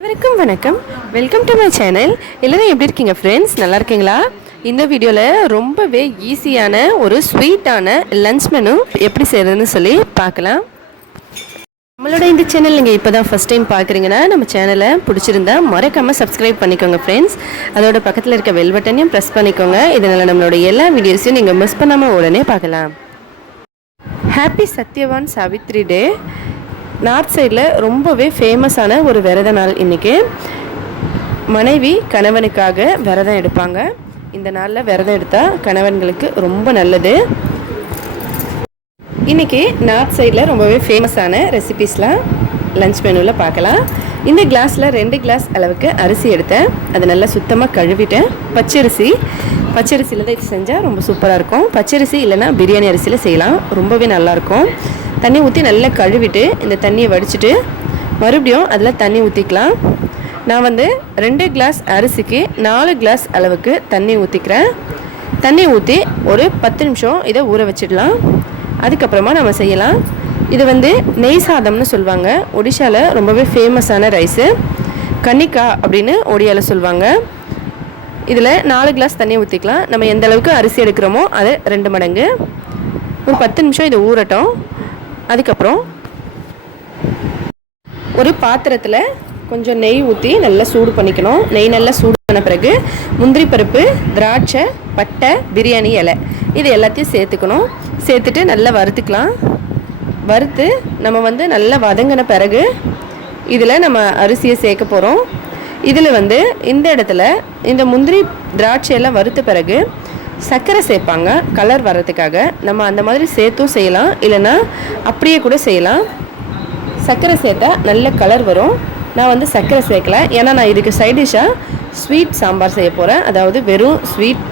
வணக்கம் வணக்கம் welcome to my channel. எல்லாரும் எப்படி இருக்கீங்க ஃப்ரெண்ட்ஸ்? நல்லா இருக்கீங்களா? இந்த வீடியோவில் ரொம்பவே ஈஸியான ஒரு ஸ்வீட்டான லன்ச் மெனு எப்படி செய்கிறதுன்னு சொல்லி பார்க்கலாம். நம்மளோட இந்த சேனல் நீங்கள் இப்போ தான் ஃபஸ்ட் டைம் பார்க்குறீங்கன்னா நம்ம சேனலை பிடிச்சிருந்தா மறக்காமல் சப்ஸ்கிரைப் பண்ணிக்கோங்க ஃப்ரெண்ட்ஸ். அதோட பக்கத்தில் இருக்க பெல் பட்டனையும் ப்ரெஸ் பண்ணிக்கோங்க. இதனால் நம்மளோட எல்லா வீடியோஸையும் நீங்கள் மிஸ் பண்ணாமல் உடனே பார்க்கலாம். ஹாப்பி சத்யவான் சாவித்ரி டே. நார்த் சைடில் ரொம்பவே ஃபேமஸான ஒரு விரத நாள் இன்றைக்கி. மனைவி கணவனுக்காக விரதம் எடுப்பாங்க. இந்த நாளில் விரதம் எடுத்தால் கணவன்களுக்கு ரொம்ப நல்லது. இன்றைக்கி நார்த் சைடில் ரொம்பவே ஃபேமஸான ரெசிபீஸ்லாம் லன்ச் மெனுவில் பார்க்கலாம். இந்த கிளாஸில் 2 கிளாஸ் அளவுக்கு அரிசி எடுத்தேன். அதை நல்லா சுத்தமாக கழுவிட்டேன். பச்சரிசியில் தான் இது செஞ்சால் ரொம்ப சூப்பராக இருக்கும். பச்சரிசி இல்லைனா பிரியாணி அரிசியில் செய்யலாம், ரொம்பவே நல்லாயிருக்கும். தண்ணி ஊற்றி நல்லா கழுவிட்டு இந்த தண்ணியை வடிச்சிட்டு மறுபடியும் அதில் தண்ணி ஊற்றிக்கலாம். நான் 2 கிளாஸ் அரிசிக்கு 4 கிளாஸ் அளவுக்கு தண்ணி ஊற்றிக்கிறேன். தண்ணி ஊற்றி ஒரு 10 நிமிஷம் இதை ஊற வச்சிடலாம். அதுக்கப்புறமா நம்ம செய்யலாம். இது நெய் சாதம்னு சொல்லுவாங்க. ஒடிஷாவில் ரொம்பவே ஃபேமஸான ரைஸு. கன்னிக்கா அப்படின்னு ஒடியாவில் சொல்லுவாங்க. இதில் 4 கிளாஸ் தண்ணி ஊற்றிக்கலாம். நம்ம எந்த அளவுக்கு அரிசி எடுக்கிறோமோ அது 2 மடங்கு. ஒரு 10 நிமிஷம் இதை ஊறட்டும். அதுக்கப்புறம் ஒரு பாத்திரத்தில் கொஞ்சம் நெய் ஊற்றி நல்லா சூடு பண்ணிக்கணும். நெய் நல்லா சூடு பண்ண பிறகு முந்திரி பருப்பு, திராட்சை, பட்டை, பிரியாணி இலை இது எல்லாத்தையும் சேர்த்துக்கணும். சேர்த்துட்டு நல்லா வறுத்துக்கலாம். வறுத்து நம்ம நல்லா வதங்கின பிறகு இதில் நம்ம அரிசியை சேர்க்க போகிறோம். இதில் இந்த இடத்துல இந்த முந்திரி திராட்சையெல்லாம் வறுத்த பிறகு சர்க்கரை சேர்ப்பாங்க கலர் வர்றதுக்காக. நம்ம அந்த மாதிரி சேர்த்தும் செய்யலாம், இல்லைன்னா அப்படியே கூட செய்யலாம். சர்க்கரை சேர்த்தா நல்ல கலர் வரும். நான் சர்க்கரை சேர்க்கலை, ஏன்னா நான் இதுக்கு சைட் டிஷ்ஷாக ஸ்வீட் சாம்பார் செய்ய போகிறேன். அதாவது வெறும் ஸ்வீட்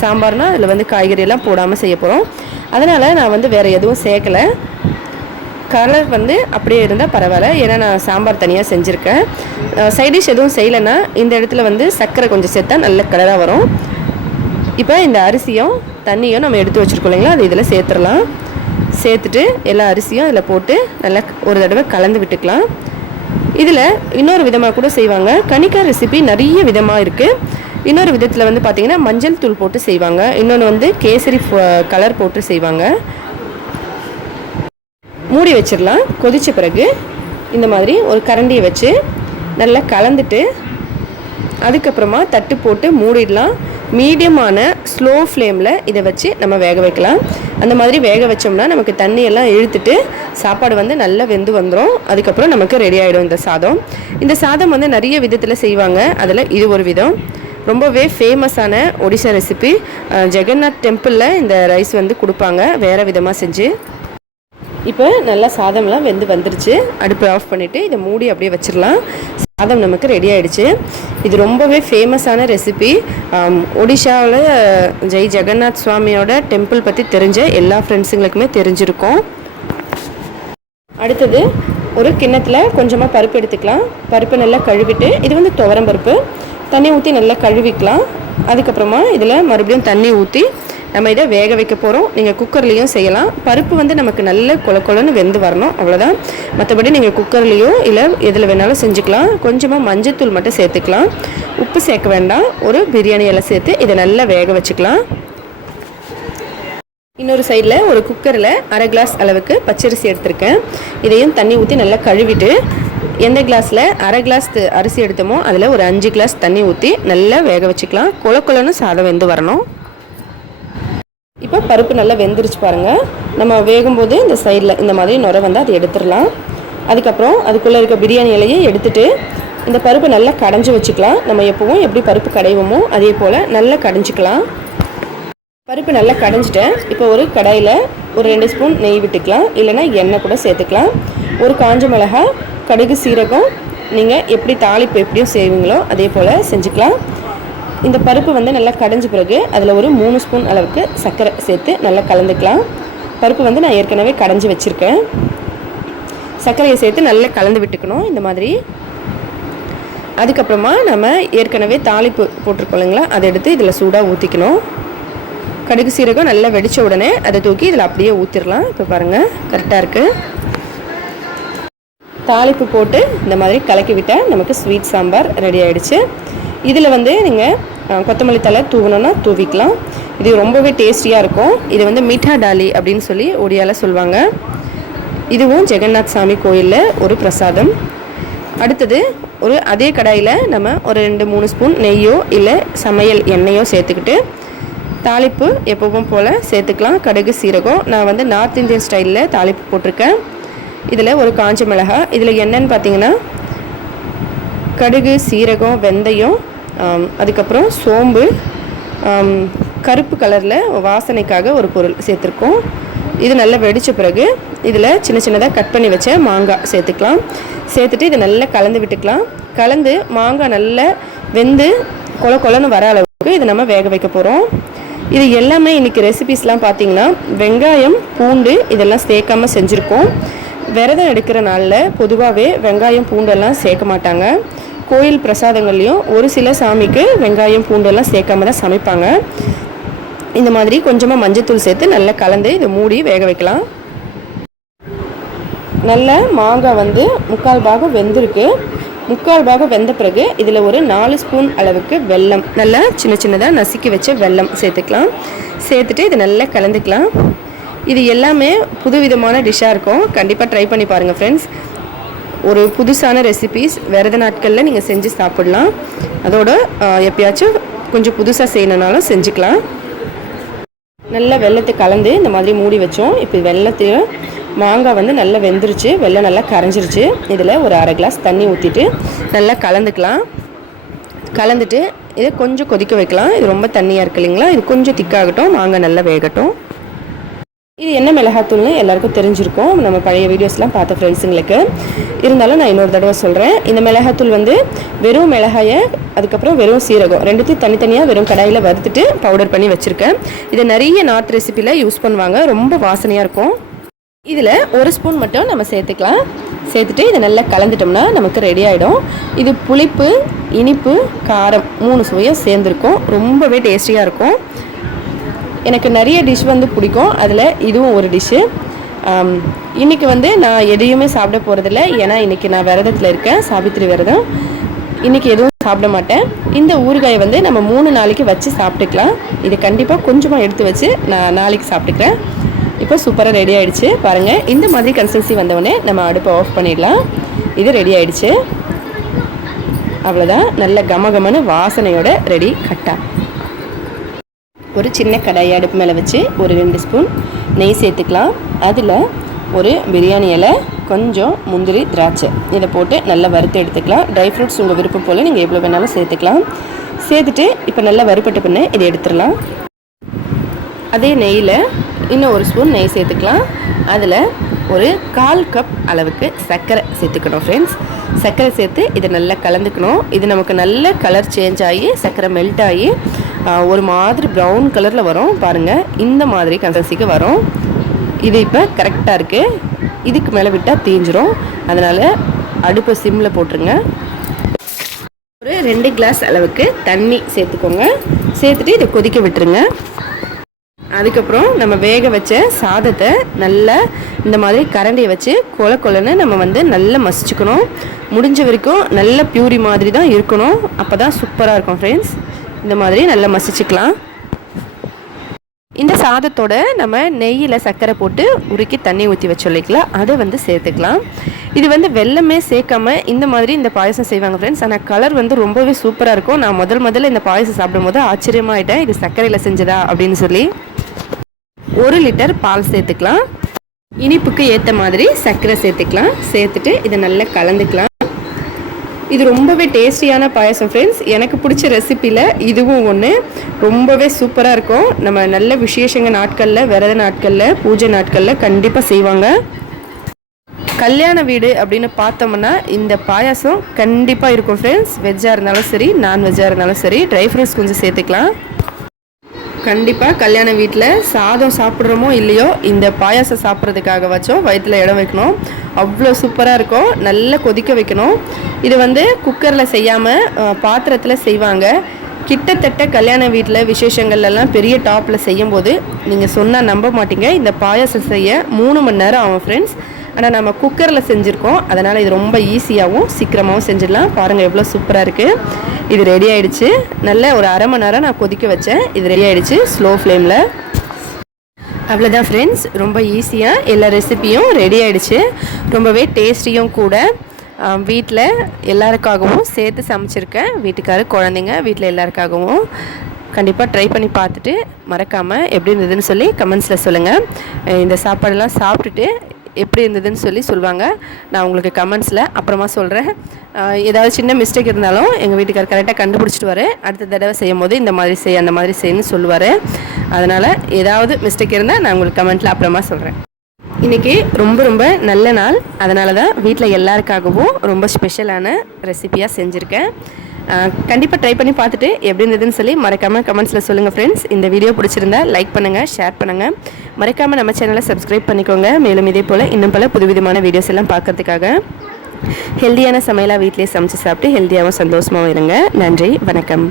சாம்பார்னால் அதில் காய்கறியெல்லாம் போடாமல் செய்ய போகிறோம். அதனால் நான் வேறு எதுவும் சேர்க்கலை. கலர் அப்படியே இருந்தால் பரவாயில்ல, ஏன்னா நான் சாம்பார் தனியாக செஞ்சுருக்கேன். சைட் டிஷ் எதுவும் செய்யலைன்னா இந்த இடத்துல சர்க்கரை கொஞ்சம் சேர்த்தா நல்ல கலராக வரும். இப்போ இந்த அரிசியும் தண்ணியும் நம்ம எடுத்து வச்சுருக்கோம் இல்லைங்களா, அது இதில் சேர்த்துடலாம். சேர்த்துட்டு எல்லா அரிசியும் இதில் போட்டு நல்லா ஒரு தடவை கலந்து விட்டுக்கலாம். இதில் இன்னொரு விதமாக கூட செய்வாங்க. கனிக்கா ரெசிபி நிறைய விதமாக இருக்குது. இன்னொரு விதத்தில் பார்த்திங்கன்னா மஞ்சள் தூள் போட்டு செய்வாங்க. இன்னொன்று கேசரி கலர் போட்டு செய்வாங்க. மூடி வச்சிடலாம். கொதித்த பிறகு இந்த மாதிரி ஒரு கரண்டியை வச்சு நல்லா கலந்துட்டு அதுக்கப்புறமா தட்டு போட்டு மூடிடலாம். மீடியமான ஸ்லோ ஃப்ளேமில் இதை வச்சு நம்ம வேக வைக்கலாம். அந்த மாதிரி வேக வச்சோம்னா நமக்கு தண்ணியெல்லாம் இழுத்துட்டு சாப்பாடு நல்லா வெந்து வந்துடும். அதுக்கப்புறம் நமக்கு ரெடி ஆகிடும் இந்த சாதம். இந்த சாதம் நிறைய விதத்தில் செய்வாங்க. அதில் இது ஒரு விதம். ரொம்பவே ஃபேமஸான ஒடிஷா ரெசிபி. ஜெகநாத் டெம்பிளில் இந்த ரைஸ் கொடுப்பாங்க வேறு விதமாக செஞ்சு. இப்போ நல்லா சாதம்லாம் வந்துருச்சு. அடுப்பு ஆஃப் பண்ணிவிட்டு இதை மூடி அப்படியே வச்சிடலாம். சாதம் நமக்கு ரெடி ஆகிடுச்சு. இது ரொம்பவே ஃபேமஸான ரெசிபி. ஒடிஷாவில் ஜெய் ஜெகநாத் சுவாமியோட டெம்பிள் பற்றி தெரிஞ்ச எல்லா ஃப்ரெண்ட்ஸுங்களுக்குமே தெரிஞ்சிருக்கும். அடுத்தது ஒரு கிண்ணத்தில் கொஞ்சமாக பருப்பு எடுத்துக்கலாம். பருப்பு நல்லா கழுவிட்டு, இது துவரம் பருப்பு, தண்ணி ஊற்றி நல்லா கழுவிக்கலாம். அதுக்கப்புறமா இதில் மறுபடியும் தண்ணி ஊற்றி நம்ம இதை வேக வைக்க போகிறோம். நீங்கள் குக்கர்லேயும் செய்யலாம். பருப்பு நமக்கு நல்ல கொலன்னு வெந்து வரணும், அவ்வளோதான். மற்றபடி நீங்கள் குக்கர்லேயோ இல்லை எதில் வேணாலும் செஞ்சுக்கலாம். கொஞ்சமாக மஞ்சத்தூள் மட்டும் சேர்த்துக்கலாம். உப்பு சேர்க்க வேண்டாம். ஒரு பிரியாணி இலை சேர்த்து இதை நல்லா வேக வச்சுக்கலாம். இன்னொரு சைடில் ஒரு குக்கரில் 1/2 கிளாஸ் அளவுக்கு பச்சரிசி எடுத்திருக்கேன். இதையும் தண்ணி ஊற்றி நல்லா கழுவிட்டு எந்த கிளாஸில் 1/2 கிளாஸ் அரிசி எடுத்தோமோ அதில் ஒரு 5 கிளாஸ் தண்ணி ஊற்றி நல்லா வேக வச்சுக்கலாம். கொலன்னு சாதம் வெந்து வரணும். இப்போ பருப்பு நல்லா வெந்துருச்சு பாருங்கள். நம்ம வேகும்போது இந்த சைடில் இந்த மாதிரி நுரை அதை எடுத்துடலாம். அதுக்கப்புறம் அதுக்குள்ளே இருக்க பிரியாணி இலையை எடுத்துகிட்டு இந்த பருப்பு நல்லா கடைஞ்சி வச்சுக்கலாம். நம்ம எப்போவும் எப்படி பருப்பு கடைவோமோ அதே போல் நல்லா கடைஞ்சிக்கலாம். பருப்பு நல்லா கடைஞ்சிட்டேன். இப்போ ஒரு கடாயில் ஒரு 2 ஸ்பூன் நெய் விட்டுக்கலாம், இல்லைனா எண்ணெய் கூட சேர்த்துக்கலாம். ஒரு காஞ்ச மிளகாய், கடுகு, சீரகம், நீங்கள் எப்படி தாளிப்பு எப்படியும் செய்வீங்களோ அதே போல் செஞ்சுக்கலாம். இந்த பருப்பு நல்லா கடைஞ்ச பிறகு அதில் ஒரு 3 ஸ்பூன் அளவுக்கு சர்க்கரை சேர்த்து நல்லா கலந்துக்கலாம். பருப்பு நான் ஏற்கனவே கடைஞ்சி வச்சுருக்கேன். சர்க்கரையை சேர்த்து நல்லா கலந்து விட்டுக்கணும் இந்த மாதிரி. அதுக்கப்புறமா நம்ம ஏற்கனவே தாளிப்பு போட்டிருக்கோம் இல்லைங்களா, அதை எடுத்து இதில் சூடாக ஊற்றிக்கணும். கடுகு சீரகம் நல்லா வெடித்த உடனே அதை தூக்கி இதில் அப்படியே ஊற்றிடலாம். இப்போ பாருங்கள் கரெக்டாக இருக்குது. தாளிப்பு போட்டு இந்த மாதிரி கலக்கி விட்டால் நமக்கு ஸ்வீட் சாம்பார் ரெடி ஆகிடுச்சு. இதில் வந்து நீங்கள் கொத்தமல்லி தழை தூவணுன்னா தூவிக்கலாம். இது ரொம்பவே டேஸ்டியாக இருக்கும். இது வந்து மீட்டா டாலி அப்படின்னு சொல்லி ஒடியாவில் சொல்லுவாங்க. இதுவும் ஜெகநாத் சாமி கோயிலில் ஒரு பிரசாதம். அடுத்தது அதே கடாயில் நம்ம ஒரு 2-3 ஸ்பூன் நெய்யோ இல்லை சமையல் எண்ணெயோ சேர்த்துக்கிட்டு தாளிப்பு எப்பவும் போல் சேர்த்துக்கலாம். கடுகு சீரகம் நான் வந்து நார்த் இந்தியன் ஸ்டைலில் தாளிப்பு போட்டிருக்கேன். இதில் ஒரு காஞ்ச மிளகாய். இதில் என்னன்னு பார்த்தீங்கன்னா கடுகு சீரகம் வெந்தயம் அதுக்கப்புறம் சோம்பு கருப்பு கலரில் வாசனைக்காக ஒரு பொருள் சேர்த்துருக்கோம். இது நல்லா வெடித்த பிறகு இதில் சின்ன சின்னதாக கட் பண்ணி வச்ச மாங்காய் சேர்த்துக்கலாம். சேர்த்துட்டு இதை நல்லா கலந்து விட்டுக்கலாம். கலந்து மாங்காய் நல்லா வெந்து கொலன்னு வர அளவுக்கு இதை நம்ம வேக வைக்க போகிறோம். இது எல்லாமே இன்றைக்கி ரெசிபீஸ்லாம் பார்த்திங்கன்னா வெங்காயம் பூண்டு இதெல்லாம் சேர்க்காமல் செஞ்சுருக்கோம். விரதம் எடுக்கிற நாளில் பொதுவாகவே வெங்காயம் பூண்டெல்லாம் சேர்க்க மாட்டாங்க. கோயில் பிரசாதங்கள்லேயும் ஒரு சில சாமிக்கு வெங்காயம் பூண்டெல்லாம் சேர்க்காம தான் சமைப்பாங்க. இந்த மாதிரி கொஞ்சமாக மஞ்சத்தூள் சேர்த்து நல்லா கலந்து இதை மூடி வேக வைக்கலாம். நல்ல மாங்காய் வந்து 3/4 பாகம் வெந்திருக்கு. 3/4 பாகம் வெந்த பிறகு இதில் ஒரு 4 ஸ்பூன் அளவுக்கு வெல்லம் நல்லா சின்ன சின்னதாக நசுக்கி வச்ச வெல்லம் சேர்த்துக்கலாம். சேர்த்துட்டு இதை நல்லா கலந்துக்கலாம். இது எல்லாமே புதுவிதமான டிஷ்ஷாக இருக்கும். கண்டிப்பாக ட்ரை பண்ணி பாருங்கள் ஃப்ரெண்ட்ஸ். ஒரு புதுசான ரெசிபீஸ் விரத நாட்களில் நீங்கள் செஞ்சு சாப்பிட்லாம். அதோட எப்பயாச்சும் கொஞ்சம் புதுசாக செய்யணுன்னாலும் செஞ்சுக்கலாம். நல்லா வெல்லத்தை கலந்து இந்த மாதிரி மூடி வச்சோம். இப்போ வெல்லத்தையும் மாங்காய் வந்து நல்லா வெந்துருச்சு, வெல்லம் நல்லா கரைஞ்சிருச்சு. இதில் ஒரு 1/2 கிளாஸ் தண்ணி ஊற்றிட்டு நல்லா கலந்துக்கலாம். கலந்துட்டு இதை கொஞ்சம் கொதிக்க வைக்கலாம். இது ரொம்ப தண்ணியாக இருக்குது இல்லைங்களா, இது கொஞ்சம் திக்காகட்டும், மாங்காய் நல்லா வேகட்டும். இது என்ன மிளகாத்தூள்னு எல்லாருக்கும் தெரிஞ்சிருக்கும், நம்ம பழைய வீடியோஸ்லாம் பார்த்த ஃப்ரெண்ட்ஸுங்களுக்கு. இருந்தாலும் நான் இன்னொரு தடவை சொல்கிறேன். இந்த மிளகாத்தூள் வந்து வெறும் மிளகாயை அதுக்கப்புறம் வெறும் சீரகம் ரெண்டுத்தையும் தனித்தனியாக வெறும் கடாயில் வறுத்துட்டு பவுடர் பண்ணி வச்சுருக்கேன். இதை நிறைய நார்த் ரெசிப்பியில் யூஸ் பண்ணுவாங்க, ரொம்ப வாசனையாக இருக்கும். இதில் 1 ஸ்பூன் மட்டும் நம்ம சேர்த்துக்கலாம். சேர்த்துட்டு இதை நல்லா கலந்துட்டோம்னா நமக்கு ரெடி ஆகிடும். இது புளிப்பு இனிப்பு காரம் 3 சுவையும் சேர்ந்துருக்கும். ரொம்பவே டேஸ்டியாக இருக்கும். எனக்கு நிறைய டிஷ் வந்து பிடிக்கும், அதில் இதுவும் ஒரு டிஷ்ஷு. இன்றைக்கி வந்து நான் எதையுமே சாப்பிட போகிறதில்ல, ஏன்னா இன்றைக்கி நான் விரதத்தில் இருக்கேன், சாவித்திரி விரதம். இன்றைக்கி எதுவும் சாப்பிட மாட்டேன். இந்த ஊறுகாயை வந்து நம்ம 3 நாளைக்கு வச்சு சாப்பிட்டுக்கலாம். இது கண்டிப்பாக கொஞ்சமாக எடுத்து வச்சு நான் நாளைக்கு சாப்பிட்டுக்கிறேன். இப்போ சூப்பராக ரெடி ஆகிடுச்சு பாருங்கள். இந்த மாதிரி கன்சிஸ்டன்சி வந்தவுடனே நம்ம அடுப்பை ஆஃப் பண்ணிடலாம். இது ரெடி ஆகிடுச்சு. அவ்வளோதான், நல்ல கமகமன்னு வாசனையோட ரெடி கட்டா. ஒரு சின்ன கடாயை அடுப்பு மேலே வச்சு ஒரு 2 ஸ்பூன் நெய் சேர்த்துக்கலாம். அதில் ஒரு பிரியாணி இலை, கொஞ்சம் முந்திரி திராட்சை இதை போட்டு நல்லா வறுத்து எடுத்துக்கலாம். ட்ரை ஃப்ரூட்ஸ் உங்கள் விருப்பம் போல் நீங்கள் எவ்வளோ வேணாலும் சேர்த்துக்கலாம். சேர்த்துட்டு இப்போ நல்லா வறுப்பட்ட பின்ன இதை எடுத்துடலாம். அதே நெய்யில் இன்னும் 1 ஸ்பூன் நெய் சேர்த்துக்கலாம். அதில் ஒரு 1/4 கப் அளவுக்கு சர்க்கரை சேர்த்துக்கணும் ஃப்ரெண்ட்ஸ். சர்க்கரை சேர்த்து இதை நல்லா கலந்துக்கணும். இது நமக்கு நல்ல கலர் சேஞ்ச் ஆகி சர்க்கரை மெல்ட் ஆகி ஒரு மாதிரி ப்ரௌன் கலரில் வரும் பாருங்கள். இந்த மாதிரி கன்சிஸ்டன்சிக்கு வரும். இது இப்போ கரெக்டாக இருக்குது. இதுக்கு மேலே விட்டால் தீஞ்சிரும். அதனால் அடுப்பை சிம்மில் போட்டுருங்க. ஒரு 2 கிளாஸ் அளவுக்கு தண்ணி சேர்த்துக்கோங்க. சேர்த்துட்டு இதை கொதிக்க விட்டுருங்க. அதுக்கப்புறம் நம்ம வேக வச்ச சாதத்தை நல்லா இந்த மாதிரி கரண்டியை வச்சு கொலன்னு நம்ம வந்து நல்லா மசிச்சுக்கணும். முடிஞ்ச வரைக்கும் நல்ல பியூரி மாதிரி தான் இருக்கணும், அப்போ தான் சூப்பராக இருக்கும் ஃப்ரெண்ட்ஸ். இந்த மாதிரி நல்லா மசிச்சுக்கலாம். இந்த சாதத்தோட நம்ம நெய்யில் சர்க்கரை போட்டு உருக்கி தண்ணி ஊற்றி வச்சோல்லைங்களா, அதை வந்து சேர்த்துக்கலாம். இது வந்து வெல்லமே சேர்க்காம இந்த மாதிரி இந்த பாயசம் செய்வாங்க ஃப்ரெண்ட்ஸ். ஆனால் கலர் வந்து ரொம்பவே சூப்பராக இருக்கும். நான் முதல்ல இந்த பாயசம் சாப்பிடும் போது ஆச்சரியமாயிட்டேன், இது சர்க்கரையில் செஞ்சதா அப்படின்னு சொல்லி. 1 லிட்டர் பால் சேர்த்துக்கலாம். இனிப்புக்கு ஏற்ற மாதிரி சர்க்கரை சேர்த்துக்கலாம். சேர்த்துட்டு இதை நல்லா கலந்துக்கலாம். இது ரொம்பவே டேஸ்டியான பாயசம் ஃப்ரெண்ட்ஸ். எனக்கு பிடிச்ச ரெசிப்பியில் இதுவும் ஒன்று. ரொம்பவே சூப்பராக இருக்கும். நம்ம நல்ல விசேஷங்க நாட்களில், விரத நாட்களில், பூஜை நாட்களில் கண்டிப்பாக செய்வாங்க. கல்யாண வீடு அப்படின்னு பார்த்தோம்னா இந்த பாயாசம் கண்டிப்பாக இருக்கும் ஃப்ரெண்ட்ஸ். வெஜ்ஜாக இருந்தாலும் சரி, நான்வெஜ்ஜாக இருந்தாலும் சரி. ட்ரை ஃப்ரூட்ஸ் கொஞ்சம் சேர்த்துக்கலாம். கண்டிப்பாக கல்யாண வீட்டில் சாதம் சாப்பிட்றோமோ இல்லையோ, இந்த பாயாசம் சாப்பிட்றதுக்காக வச்சோம் வயிற்றில் இடம் வைக்கணும். அவ்வளோ சூப்பராக இருக்கும். நல்லா கொதிக்க வைக்கணும். இது வந்து குக்கரில் செய்யாமல் பாத்திரத்தில் செய்வாங்க. கிட்டத்தட்ட கல்யாண வீட்டில் விசேஷங்கள்லாம் பெரிய டாப்பில் செய்யும்போது நீங்கள் சொன்னால் நம்ப மாட்டீங்க, இந்த பாயாசம் செய்ய 3 மணி நேரம் ஆகும் ஃப்ரெண்ட்ஸ். ஆனால் நம்ம குக்கரில் செஞ்சுருக்கோம், அதனால் இது ரொம்ப ஈஸியாகவும் சீக்கிரமாகவும் செஞ்சிடலாம். பாருங்கள் எவ்வளோ சூப்பராக இருக்குது. இது ரெடி ஆகிடுச்சு. நல்ல ஒரு அரை மணி நேரம் நான் கொதிக்க வச்சேன். இது ரெடி ஆகிடுச்சு ஸ்லோ ஃப்ளேமில். அவ்வளோதான் ஃப்ரெண்ட்ஸ், ரொம்ப ஈஸியாக எல்லா ரெசிப்பியும் ரெடி ஆகிடுச்சு. ரொம்பவே டேஸ்டியும் கூட. வீட்டில் எல்லாருக்காகவும் சேர்த்து சமைச்சிருக்கேன். வீட்டுக்காரர், குழந்தைங்க, வீட்டில் எல்லாருக்காகவும். கண்டிப்பாக ட்ரை பண்ணி பார்த்துட்டு மறக்காமல் எப்படி இருந்ததுன்னு சொல்லி கமெண்ட்ஸில் சொல்லுங்கள். இந்த சாப்பாடெல்லாம் சாப்பிட்டுட்டு எப்படி இருந்ததுன்னு சொல்லுவாங்க. நான் உங்களுக்கு கமெண்ட்ஸில் அப்புறமா சொல்கிறேன். ஏதாவது சின்ன மிஸ்டேக் இருந்தாலும் எங்கள் வீட்டுக்காரர் கரெக்டாக கண்டுபிடிச்சிட்டு அடுத்த தடவை செய்யும் போது இந்த மாதிரி செய், அந்த மாதிரி செய்யணும்னு சொல்லுவார். அதனால் ஏதாவது மிஸ்டேக் இருந்தால் நான் உங்களுக்கு கமெண்ட்டில் அப்புறமா சொல்கிறேன். இன்றைக்கி ரொம்ப ரொம்ப நல்ல நாள். அதனால தான் வீட்டில் எல்லாருக்காகவும் ரொம்ப ஸ்பெஷலான ரெசிப்பியாக செஞ்சுருக்கேன். கண்டிப்பாக ட்ரை பண்ணி பார்த்துட்டு எப்படி இருந்ததுன்னு சொல்லி மறக்காமல் கமெண்ட்ஸில் சொல்லுங்கள் ஃப்ரெண்ட்ஸ். இந்த வீடியோ பிடிச்சிருந்தா லைக் பண்ணுங்கள், ஷேர் பண்ணுங்கள். மறக்காமல் நம்ம சேனலை சப்ஸ்கிரைப் பண்ணிக்கோங்க. மேலும் இதே போல் இன்னும் பல புதுவிதமான வீடியோஸ் எல்லாம் பார்க்கறதுக்காக ஹெல்த்தியான சமையலாக வீட்டிலே சமைச்சு சாப்பிட்டு ஹெல்த்தியாகவும் சந்தோஷமாகவும் இருங்க. நன்றி, வணக்கம்.